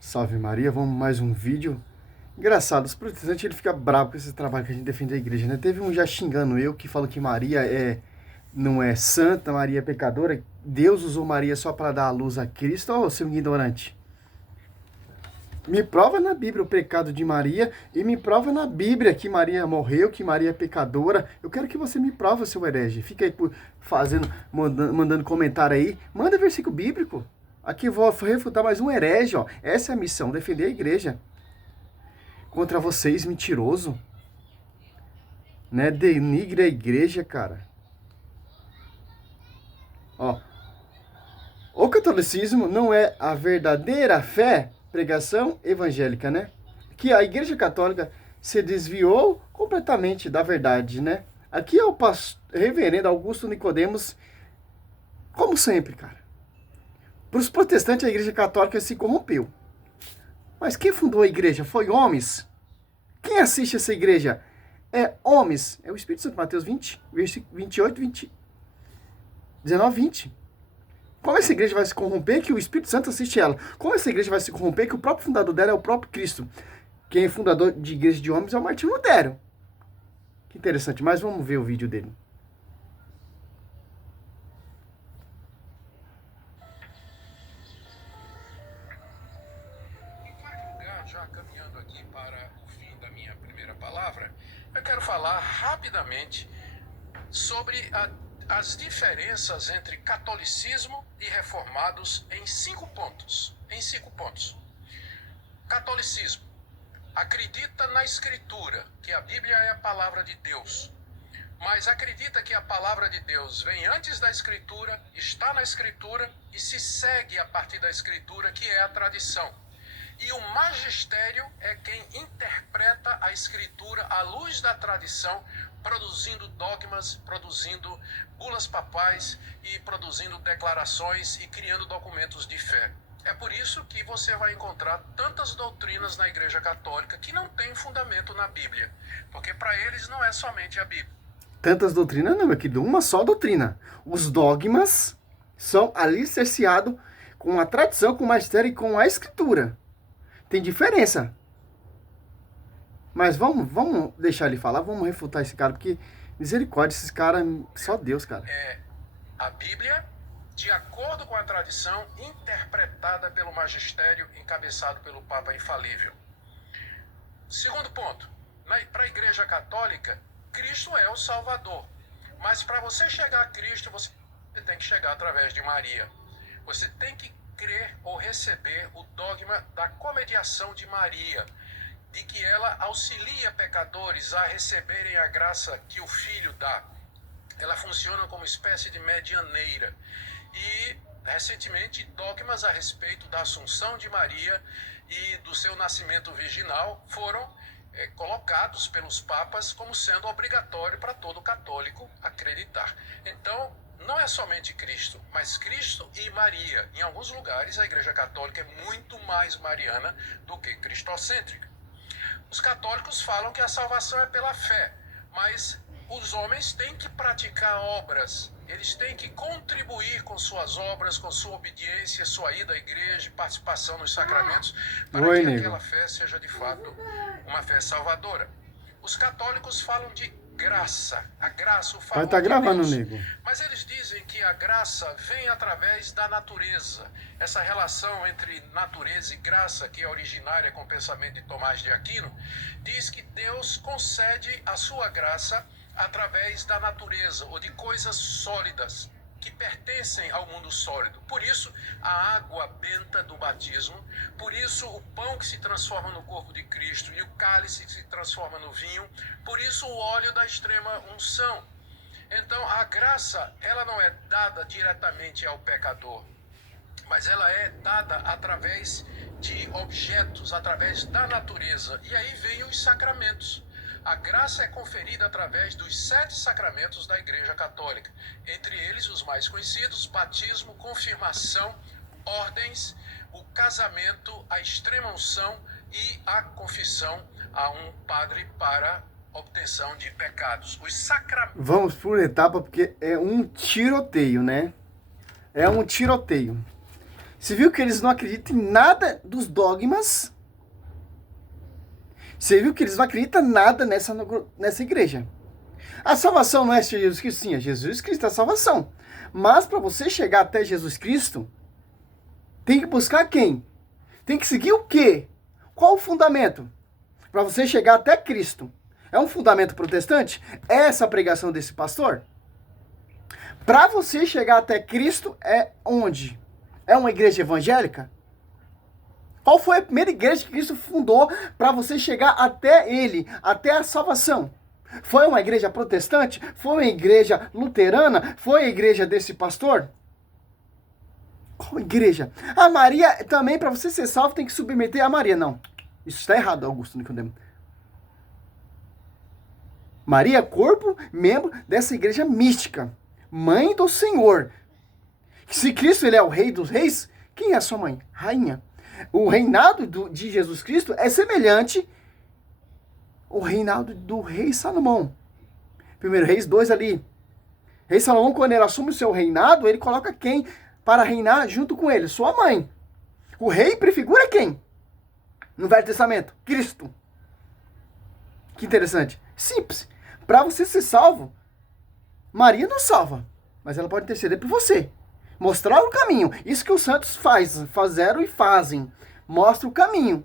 Salve Maria, vamos mais um vídeo. Engraçado, os protestantes ele fica bravo com esse trabalho que a gente defende a igreja, né? Teve um já xingando eu que falou que Maria não é santa, Maria é pecadora. Deus usou Maria só para dar a luz a Cristo. Ô, seu ignorante. Me prova na Bíblia o pecado de Maria e me prova na Bíblia que Maria morreu, que Maria é pecadora. Eu quero que você me prove, seu herege. Fica aí mandando comentário aí. Manda versículo bíblico. Aqui eu vou refutar mais um herege, ó. Essa é a missão, defender a igreja. Contra vocês, mentiroso. Né? Denigre a igreja, cara. Ó. O catolicismo não é a verdadeira fé, pregação evangélica, né? Que a igreja católica se desviou completamente da verdade, né? Aqui é o reverendo Augusto Nicodemos, como sempre, cara. Para os protestantes, a igreja católica se corrompeu. Mas quem fundou a igreja? Foi homens. Quem assiste essa igreja? É homens. É o Espírito Santo, Mateus 20, versículo 28, 20, 19, 20. Como essa igreja vai se corromper que o Espírito Santo assiste ela? Como essa igreja vai se corromper que o próprio fundador dela é o próprio Cristo? Quem é fundador de igreja de homens é o Martinho Lutero. Que interessante, mas vamos ver o vídeo dele. Já caminhando aqui para o fim da minha primeira palavra, eu quero falar rapidamente sobre as diferenças entre catolicismo e reformados em 5 pontos. Catolicismo acredita na Escritura, que a Bíblia é a palavra de Deus, mas acredita que a palavra de Deus vem antes da Escritura, está na Escritura e se segue a partir da Escritura, que é a tradição. E o magistério é quem interpreta a Escritura à luz da tradição, produzindo dogmas, produzindo bulas papais e produzindo declarações e criando documentos de fé. É por isso que você vai encontrar tantas doutrinas na Igreja Católica que não têm fundamento na Bíblia, porque para eles não é somente a Bíblia. Tantas doutrinas não, é que uma só doutrina. Os dogmas são alicerciados com a tradição, com o magistério e com a Escritura. Tem diferença. Mas vamos deixar ele falar, vamos refutar esse cara, porque misericórdia, esses caras, só Deus, cara. É a Bíblia, de acordo com a tradição, interpretada pelo magistério, encabeçado pelo Papa Infalível. Segundo ponto, para a Igreja Católica, Cristo é o Salvador. Mas para você chegar a Cristo, você tem que chegar através de Maria. Você tem que crer ou receber o dogma da comediação de Maria, de que ela auxilia pecadores a receberem a graça que o Filho dá. Ela funciona como espécie de medianeira. E, recentemente, dogmas a respeito da Assunção de Maria e do seu nascimento virginal foram colocados pelos papas como sendo obrigatório para todo católico acreditar. Então, não é somente Cristo, mas Cristo e Maria. Em alguns lugares, a Igreja Católica é muito mais mariana do que cristocêntrica. Os católicos falam que a salvação é pela fé, mas os homens têm que praticar obras. Eles têm que contribuir com suas obras, com sua obediência, sua ida à igreja, participação nos sacramentos, para que aquela fé seja de fato uma fé salvadora. Os católicos falam de graça, a graça, o favor Vai gravando, de Deus. nego. Mas eles dizem que a graça vem através da natureza. Essa relação entre natureza e graça, que é originária com o pensamento de Tomás de Aquino, diz que Deus concede a sua graça através da natureza ou de coisas sólidas que pertencem ao mundo sólido. Por isso, a água benta do batismo, por isso o pão que se transforma no corpo de Cristo e o cálice que se transforma no vinho, por isso o óleo da extrema unção. Então, a graça, ela não é dada diretamente ao pecador, mas ela é dada através de objetos, através da natureza. E aí vem os sacramentos. A graça é conferida através dos 7 sacramentos da Igreja Católica. Entre eles, os mais conhecidos: batismo, confirmação, ordens, o casamento, a extrema-unção e a confissão a um padre para obtenção de pecados. Os sacramentos... Vamos por etapa, porque é um tiroteio, né? É um tiroteio. Você viu que eles não acreditam em nada dos dogmas? Você viu que eles não acreditam em nada nessa igreja? A salvação não é Jesus Cristo? Sim, é Jesus Cristo a salvação. Mas para você chegar até Jesus Cristo, tem que buscar quem? Tem que seguir o quê? Qual o fundamento? Para você chegar até Cristo. É um fundamento protestante? É essa a pregação desse pastor? Para você chegar até Cristo é onde? É uma igreja evangélica? Qual foi a primeira igreja que Cristo fundou para você chegar até Ele, até a salvação? Foi uma igreja protestante? Foi uma igreja luterana? Foi a igreja desse pastor? Qual igreja? A Maria também, para você ser salvo, tem que submeter a Maria. Não, isso está errado, Augusto Nicodemo. Maria é corpo, membro dessa igreja mística. Mãe do Senhor. Se Cristo ele é o rei dos reis, quem é a sua mãe? Rainha. O reinado de Jesus Cristo é semelhante ao reinado do rei Salomão. 1 Reis 2 ali. Rei Salomão, quando ele assume o seu reinado, ele coloca quem para reinar junto com ele? Sua mãe. O rei prefigura quem? No Velho Testamento? Cristo. Que interessante. Simples. Para você ser salvo, Maria não salva, mas ela pode interceder por você. Mostrar o caminho. Isso que os santos fizeram e fazem. Mostra o caminho.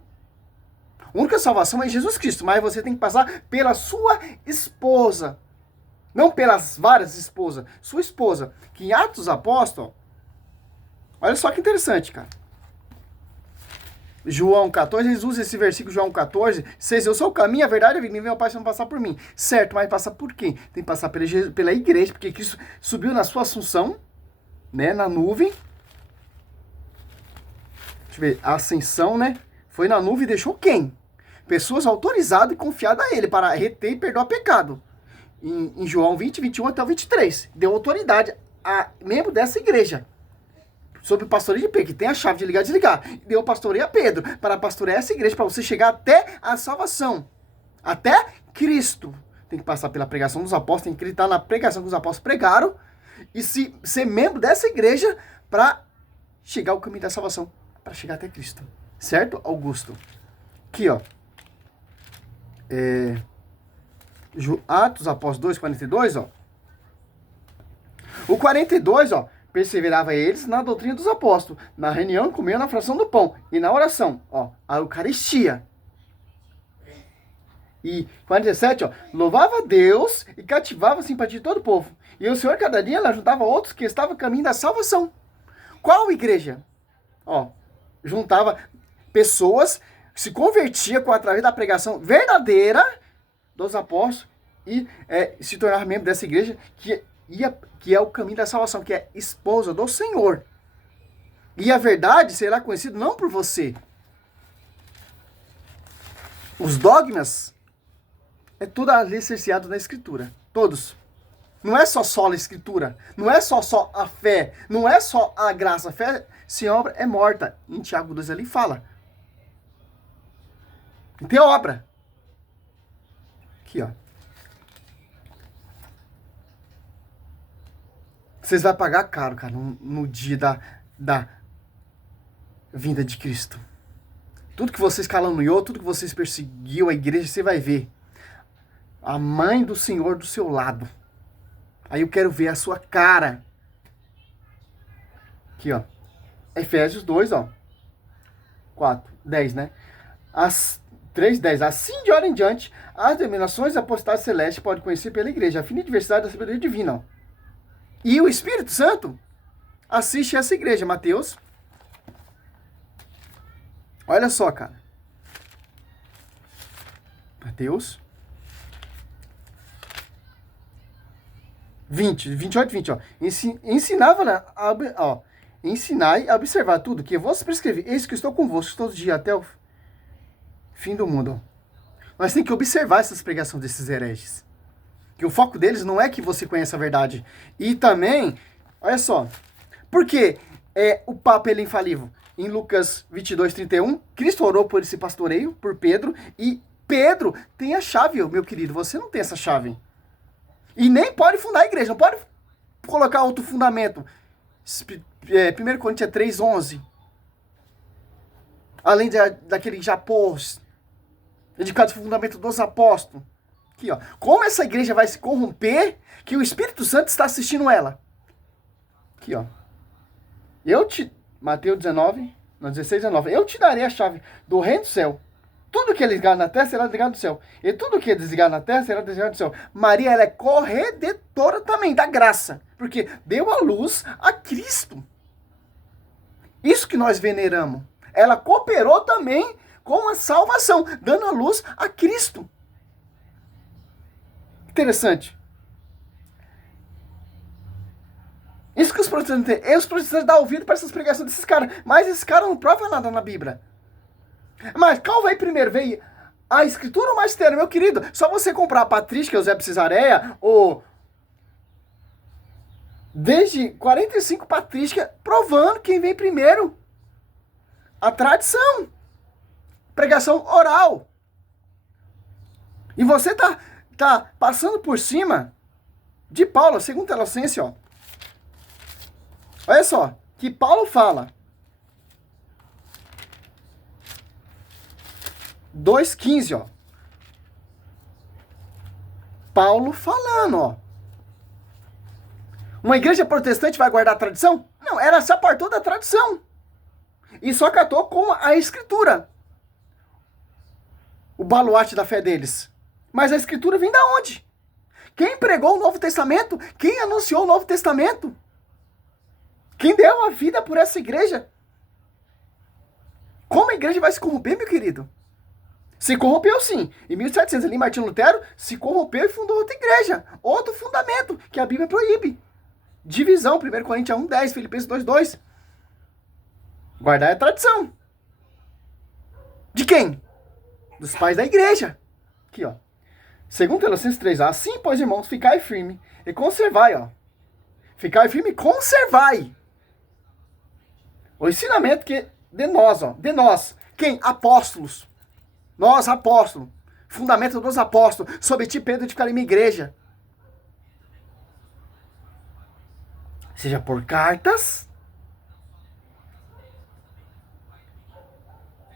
A única salvação é Jesus Cristo, mas você tem que passar pela sua esposa. Não pelas várias esposas. Sua esposa. Que em Atos dos Apóstolos, olha só que interessante, cara. João 14, eles usam esse versículo, João 14, 6, eu sou o caminho, a verdade, a vida, meu Pai, se não passar por mim. Certo, mas passar por quem? Tem que passar pela igreja, porque Cristo subiu na sua assunção, né, na nuvem. Deixa eu ver, a ascensão, né, foi na nuvem e deixou quem? Pessoas autorizadas e confiadas a ele, para reter e perdoar pecado. Em João 20, 21 até o 23, deu autoridade a membro dessa igreja. Sobre o pastoreio de Pedro, que tem a chave de ligar e desligar. Deu pastoreio a Pedro, para pastorear essa igreja, para você chegar até a salvação. Até Cristo. Tem que passar pela pregação dos apóstolos, tem que acreditar na pregação que os apóstolos pregaram, e ser membro dessa igreja para chegar ao caminho da salvação, para chegar até Cristo. Certo, Augusto? Aqui, ó. Atos dos Apóstolos 2, 42, ó. O 42, ó. Perseverava eles na doutrina dos apóstolos, na reunião, comiam na fração do pão e na oração, ó, a Eucaristia. E 47, ó, louvava a Deus e cativava a simpatia de todo o povo. E o Senhor cada dia juntava outros que estavam a caminho da salvação. Qual igreja? Ó, juntava pessoas, se convertia através da pregação verdadeira dos apóstolos e se tornava membro dessa igreja que é o caminho da salvação, que é esposa do Senhor. E a verdade será conhecida não por você. Os dogmas é tudo alicerciado na Escritura. Todos. Não é só sola Escritura. Não é só a fé. Não é só a graça. A fé sem obra é morta. Em Tiago 2 ali fala. E tem obra. Aqui, ó. Vocês vão pagar caro, cara, no dia da vinda de Cristo. Tudo que vocês caluniou, tudo que vocês perseguiu a igreja, você vai ver. A mãe do Senhor do seu lado. Aí eu quero ver a sua cara. Aqui, ó. Efésios 2, ó. 4, 10, né? 3, 10. Assim de hora em diante, as denominações apostais celestes podem conhecer pela igreja, a fina diversidade da sabedoria divina, ó. E o Espírito Santo assiste essa igreja, Mateus. Olha só, cara. Mateus 28, 20, ó. Ensinai a observar tudo que vos prescrevi. Eis que estou convosco todos os dias até o fim do mundo. Nós temos que observar essas pregações desses hereges. Que o foco deles não é que você conheça a verdade. E também, olha só, porque o Papa ele é infalível. Em Lucas 22, 31, Cristo orou por esse pastoreio, por Pedro, e Pedro tem a chave, meu querido, você não tem essa chave. E nem pode fundar a igreja, não pode colocar outro fundamento. 1 Coríntios 3, 11. Além daquele já pôs, dedicado ao fundamento dos apóstolos. Aqui, ó. Como essa igreja vai se corromper, que o Espírito Santo está assistindo ela. Aqui, ó. Mateus 16, 19. Eu te darei a chave do reino do céu. Tudo que é ligado na terra será ligado no céu. E tudo que é desligado na terra será desligado no céu. Maria, ela é corredentora também da graça. Porque deu à luz a Cristo. Isso que nós veneramos. Ela cooperou também com a salvação, dando à luz a Cristo. Interessante. Isso que os protestantes têm. Os protestantes dão ouvido para essas pregações desses caras. Mas esses caras não provam nada na Bíblia. Mas qual veio primeiro? Veio a Escritura ou o Magistério, meu querido? Só você comprar a Patrística, Eusébio Cesareia, ou desde 45 Patrística, provando quem vem primeiro. A tradição. Pregação oral. E você tá passando por cima de Paulo, segundo Tessalonicenses, ó. Olha só, que Paulo fala. 2,15, ó. Paulo falando, ó. Uma igreja protestante vai guardar a tradição? Não, ela se apartou da tradição. E só catou com a Escritura. O baluarte da fé deles. Mas a Escritura vem da onde? Quem pregou o Novo Testamento? Quem anunciou o Novo Testamento? Quem deu a vida por essa igreja? Como a igreja vai se corromper, meu querido? Se corrompeu sim. Em 1700, ali, Martinho Lutero se corrompeu e fundou outra igreja. Outro fundamento, que a Bíblia proíbe. Divisão, 1 Coríntios 1,10, Filipenses 2,2. Guardar a tradição. De quem? Dos pais da igreja. Aqui, ó. Segundo Tessalonicenses 3, assim, pois, irmãos, ficai firme e conservai, ó. Ficai firme e conservai. O ensinamento que de nós, ó. De nós. Quem? Apóstolos. Nós, apóstolos. Fundamento dos apóstolos. Sob ti, Pedro, de ficar em minha igreja. Seja por cartas.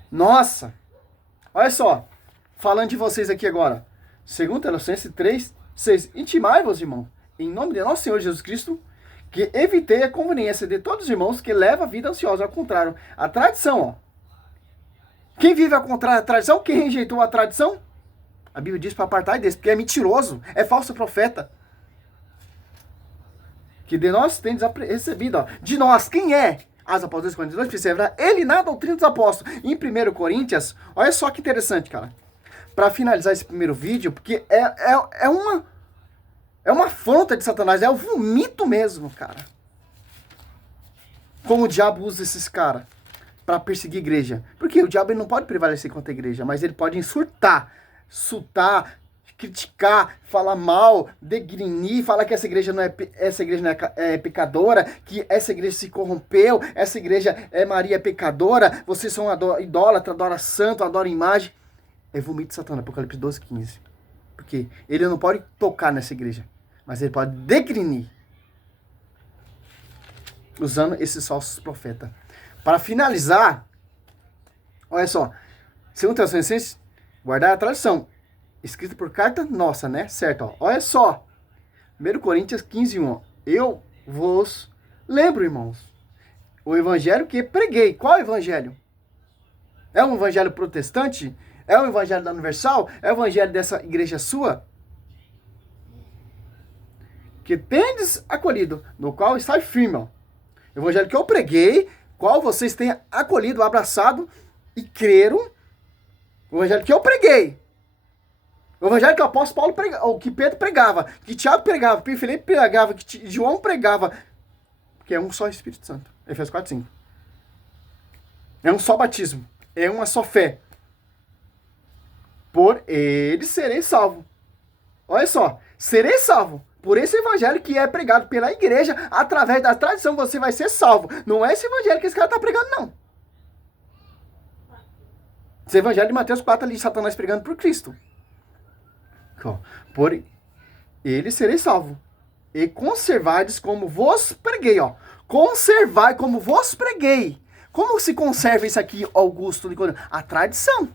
Nossa. Olha só. Falando de vocês aqui agora. Segundo Tessalonicenses 3, 6. Intimai-vos, irmão, em nome de nosso Senhor Jesus Cristo, que evitei a conveniência de todos os irmãos que levam a vida ansiosa. Ao contrário, a tradição, ó. Quem vive ao contrário da tradição? Quem rejeitou a tradição? A Bíblia diz para apartar desse, porque é mentiroso, é falso profeta. Que de nós tem recebido, ó. De nós, quem é? As apóstolos 42, perseverar ele na doutrina dos apóstolos. Em 1 Coríntios, olha só que interessante, cara. Para finalizar esse primeiro vídeo, porque é uma afronta de Satanás, é o vomito mesmo, cara. Como o diabo usa esses caras para perseguir a igreja. Porque o diabo ele não pode prevalecer contra a igreja, mas ele pode insultar, criticar, falar mal, degrinir, falar que essa igreja não é pecadora, que essa igreja se corrompeu, essa igreja é Maria pecadora, vocês são idólatra, adora santo, adora imagem. É vomito de Satanás, Apocalipse 12, 15. Porque ele não pode tocar nessa igreja, mas ele pode degrinir, usando esses falsos profetas. Para finalizar, olha só, segundo Tessalonicenses, guardar a tradição, escrita por carta nossa, né? Certo, ó. Olha só, 1 Coríntios 15, 1, ó. Eu vos lembro, irmãos, o evangelho que preguei. Qual evangelho? É um evangelho protestante? É um evangelho da Universal? É o evangelho dessa igreja sua? Que tendes acolhido, no qual está firme, ó. Evangelho que eu preguei, qual vocês têm acolhido, abraçado e creram. O evangelho que eu preguei. O evangelho que o apóstolo Paulo pregava, ou que Pedro pregava, que Tiago pregava, que Filipe pregava, que João pregava. Que é um só Espírito Santo. Efésios 4, 5. É um só batismo. É uma só fé. Por ele serei salvo. Olha só. Serei salvo. Por esse evangelho que é pregado pela igreja, através da tradição, você vai ser salvo. Não é esse evangelho que esse cara está pregando, não. Esse evangelho de Mateus 4 ali, Satanás pregando por Cristo. Por ele serei salvo. E conservades como vos preguei, ó. Conservai como vos preguei. Como se conserva isso aqui, Augusto Nicodemo? A tradição.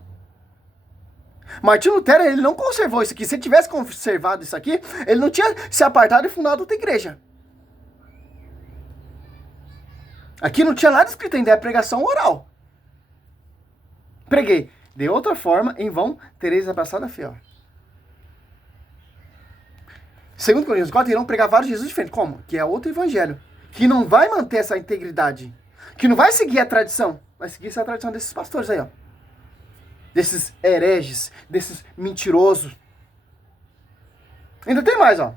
Martinho Lutero, ele não conservou isso aqui. Se ele tivesse conservado isso aqui, ele não tinha se apartado e fundado outra igreja. Aqui não tinha nada escrito ainda, é pregação oral. Preguei. De outra forma, em vão, tereis abraçado a fé. Ó. Segundo Coríntios 4, irão pregar vários Jesus diferentes. Como? Que é outro evangelho. Que não vai manter essa integridade. Que não vai seguir a tradição. Vai seguir essa tradição desses pastores aí, ó. Desses hereges, desses mentirosos. Ainda tem mais, ó.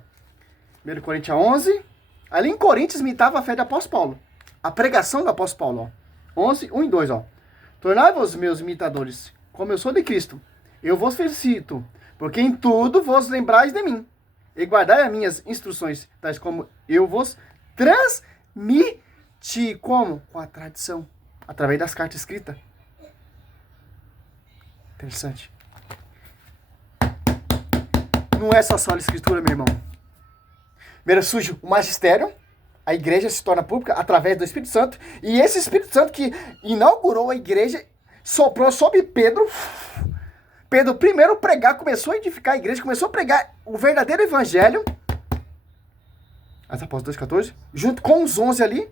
1 Coríntios 11. Ali em Coríntios imitava a fé do apóstolo Paulo. A pregação do apóstolo Paulo, ó. 11, 1 e 2, ó. Tornai-vos meus imitadores, como eu sou de Cristo. Eu vos felicito, porque em tudo vos lembrais de mim. E guardai as minhas instruções, tais como eu vos transmiti. Como? Com a tradição. Através das cartas escritas. Interessante. Não é só a escritura, meu irmão. Primeiro surge o magistério. A igreja se torna pública através do Espírito Santo. E esse Espírito Santo que inaugurou a igreja soprou sobre Pedro. Pedro primeiro pregar, começou a edificar a igreja, começou a pregar o verdadeiro evangelho. Atos Apóstolos 2,14. Junto com os 11 ali.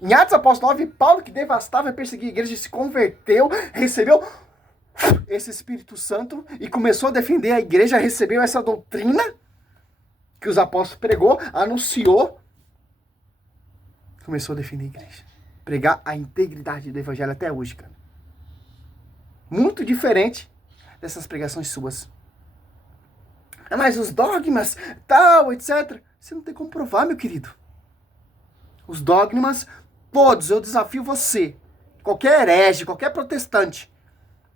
Em Atos Apóstolos 9, Paulo, que devastava e perseguia a igreja, se converteu, recebeu esse Espírito Santo e começou a defender a igreja, recebeu essa doutrina que os apóstolos pregou, anunciou. Começou a defender a igreja. Pregar a integridade do evangelho até hoje, cara. Muito diferente dessas pregações suas. Mas os dogmas, tal, etc. Você não tem como provar, meu querido. Os dogmas, todos, eu desafio você. Qualquer herege, qualquer protestante,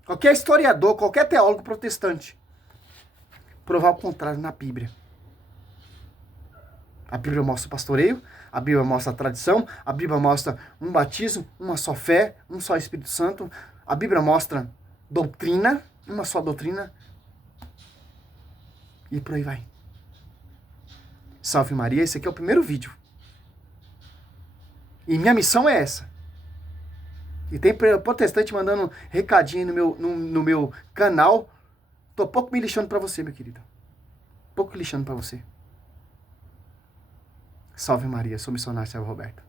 qualquer historiador, qualquer teólogo protestante. Provar o contrário na Bíblia. A Bíblia mostra o pastoreio, a Bíblia mostra a tradição, a Bíblia mostra um batismo, uma só fé, um só Espírito Santo. A Bíblia mostra doutrina, uma só doutrina. E por aí vai. Salve Maria, esse aqui é o primeiro vídeo. E minha missão é essa. E tem protestante mandando recadinho no meu canal. Tô pouco me lixando pra você, meu querido. Pouco lixando pra você. Salve Maria, sou missionário, Selva Roberta.